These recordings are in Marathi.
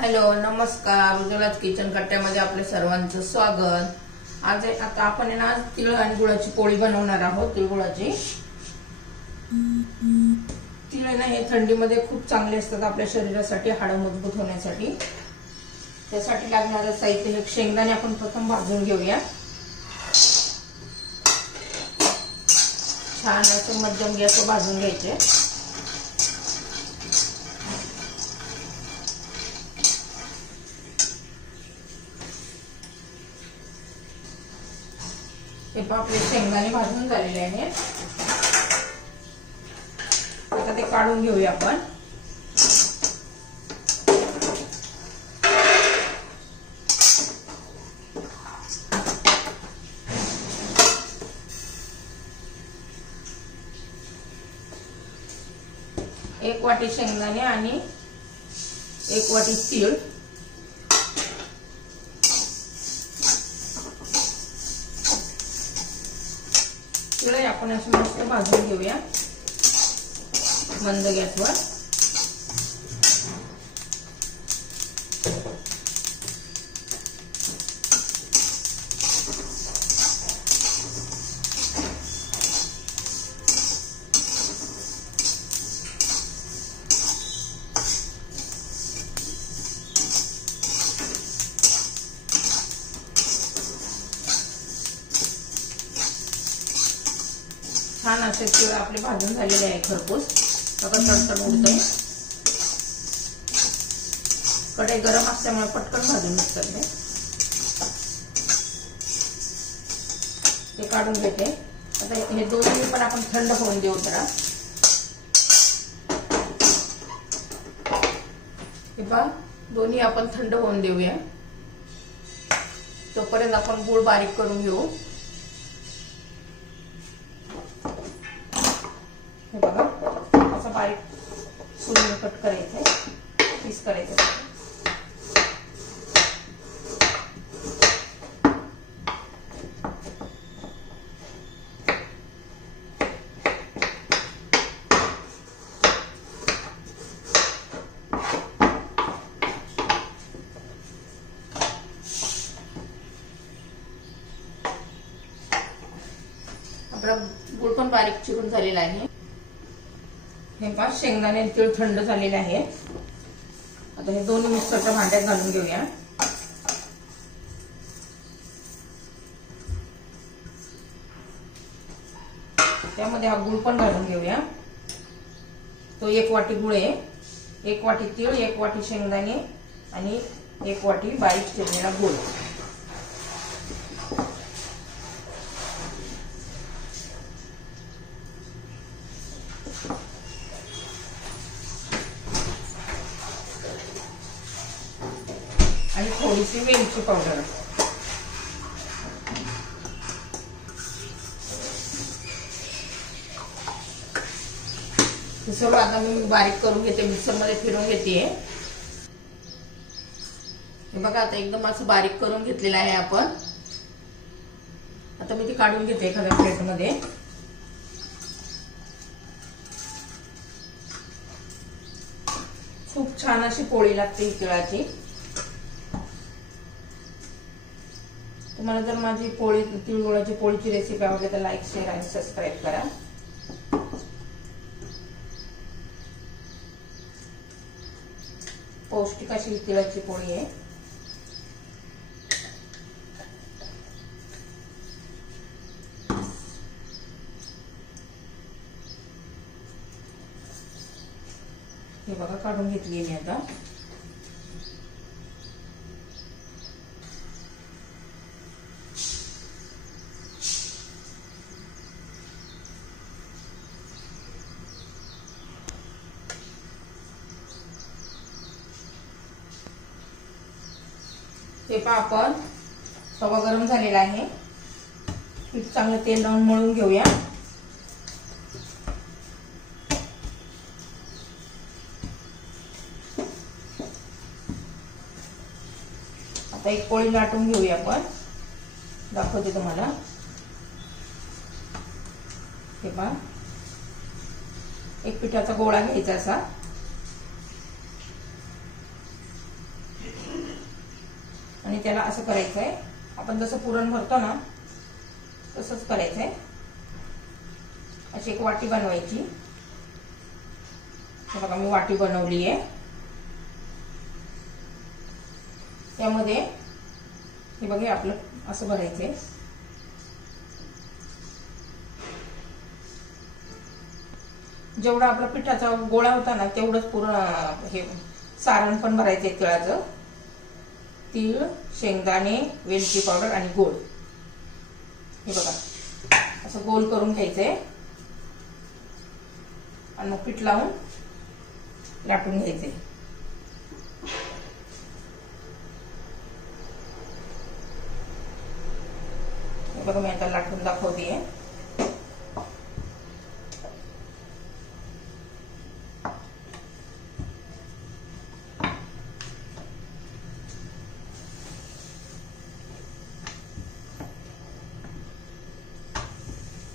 हॅलो नमस्कार, उज्ज्वलाच किचन कट्ट्यामध्ये आपले सर्वांचं स्वागत। आता आपण ना तिळ आणि गुळाची पोळी बनवणार आहोत। तिळगुळाची तिळ ना हे थंडीमध्ये खूप चांगले असतात आपल्या शरीरासाठी, हाडं मजबूत होण्यासाठी। त्यासाठी लागणारे साहित्य हे शेंगदाणे आपण प्रथम भाजून घेऊया। छान असे मध्यम गॅसवर भाजून घ्यायचे। हे आपले शेंगदाणे भाजून झालेले आहेत। आता ते काढून घेऊया आपण। एक वाटी शेंगदाणे आणि एक वाटी तीळ, तिळ आपण असं मस्त भाजून घेऊया मंद गॅसवर। छान असे तीळ आपले भाजून झालेले आहे खरपूस। बघा तडतड उडतंय। कढई गरम असल्यामुळे पटकन भाजून निघतात ते काढून घेते। आता हे दोन्ही पण आपण थंड होऊन देऊ जरा। हे बघा दोन्ही आपण थंड होऊन देऊया। तोपर्यंत आपण गूळ बारीक करून घेऊ। हे बघा असं बारीक सुरून कट करायचंय, पीस करायचे। आपला गूळ पण बारीक चिरून झालेला आहे। हे पहा शेंगदाणे आणि तीळ थंड झालेले आहे। आता हे दोन्ही मिक्सरच्या भांड्यात घालून घेऊया। त्यामध्ये हा गूळ पण घालून घेऊया। तो एक वाटी गूळ आहे, एक वाटी तीळ, एक वाटी शेंगदाणे आणि एक वाटी बारीक चिरलेला गूळ। आणि थोडीशी वेलची पावडर। हे सर्व आता मी बारीक करून घेते, मिक्सर मध्ये फिरवून घेते। हे बघा आता एकदम असं बारीक करून घेतलेलं आहे आपण। आता मी ती काढून घेते एखाद्या प्लेट मध्ये। खूप छान अशी पोळी लागते ही तिळाची। तुम्हाला जर माझी पोळी तिळगुळाची पोळीची रेसिपी आवडली तर लाईक, शेअर आणि सबस्क्राईब करा। पौष्टिक अशी तिळाची पोळी आहे। हे बघा काढून घेतली मी आता। हे पहा आपण तवा गरम झालेला आहे। पीठ चांगलं तेल लावून मळून घेऊया। आता एक पोळी लाटून घेऊया आपण, दाखवते तुम्हाला। हे पहा एक पिठाचा गोळा घ्यायचा असा, त्याला असं करायचं आहे, आपण जसं पुरण भरतो ना तसंच करायचं आहे. अशी एक वाटी बनवायची. हे बघा मी वाटी बनवली आहे. त्यामध्ये हे बघा आपलं असं भरायचंय. जेवढा आपला पिठाचा गोळा होता ना तेवढंच पूर्ण हे सारण पण भरायचंय तिळाचं. तीळ, शेंगदाणे, वेलची पावडर आणि गोड. हे बघा असं गोल करून घ्यायचंय आणि मग पीठ लावून लाटून घ्यायचंय. हे बघा मी आता लाटून दाखवतेय.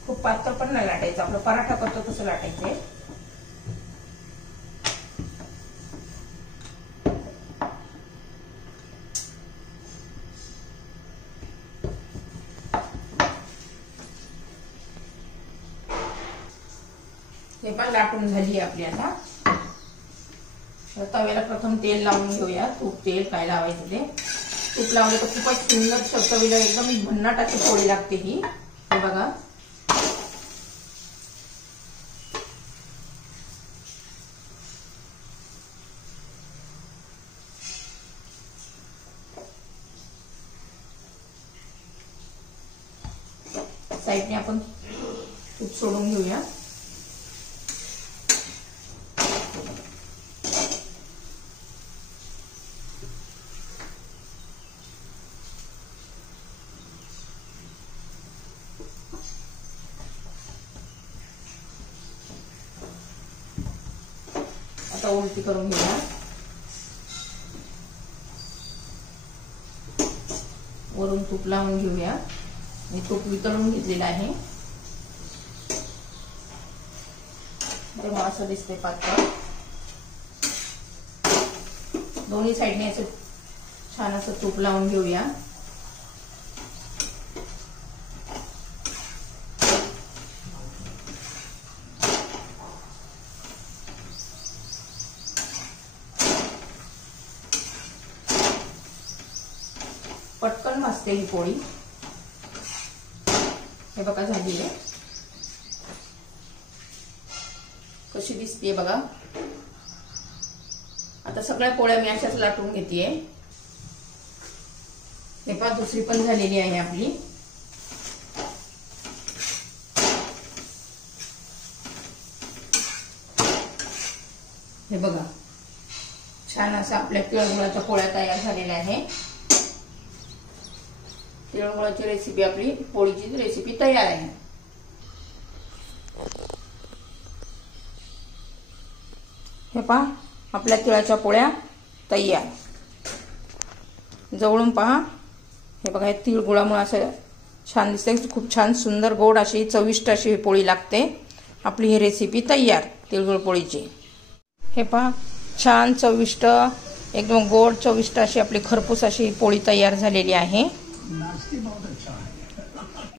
खूप पातळ पण नाही लाटायचं, आपलं पराठा करतो तसं लाटायचंय. हे पण लाटून झाली आपली. आता तव्याला प्रथम तेल लावून घेऊया. तूप तेल काय लावायचं ते. तूप लावलं तर खूपच सुंदर चवीला एकदम भन्नाटाची पोळी लागते ही. हे बघा साईडने आपण तूप सोडून घेऊया. आता उलटी करून घेऊया. वरून तूप लावून घेऊया. मी तूप वितळून घेतलेलं आहे. तेव्हा असं दिसतंय पातळ. दोन्ही साईडने असं छान असं तूप लावून घेऊया. पटकन भाजते ही पोळी. हे बघा झाली आहे. कशी दिसते बघा. आता सगळ्या पोळ्या मी अशाच लाटून घेतेय. हे पहा दुसरी पण झालेली आहे आपली. हे बघा छान असं आपल्या तिळगुळाच्या पोळ्या तयार झालेल्या आहे. तिळगुळाची रेसिपी आपली पोळीची रेसिपी तयार आहे. हे पहा आपल्या तिळाच्या पोळ्या तयार. जवळून पहा. हे बघा हे तिळगुळामुळे असं छान दिसते. खूप छान सुंदर गोड अशी चविष्ट अशी ही पोळी लागते. आपली ही रेसिपी तयार तिळगुळ पोळीची. हे पहा छान चविष्ट एकदम गोड चविष्ट अशी आपली खरपूस अशी पोळी तयार झालेली आहे. नाचती बहुत अच्छा है.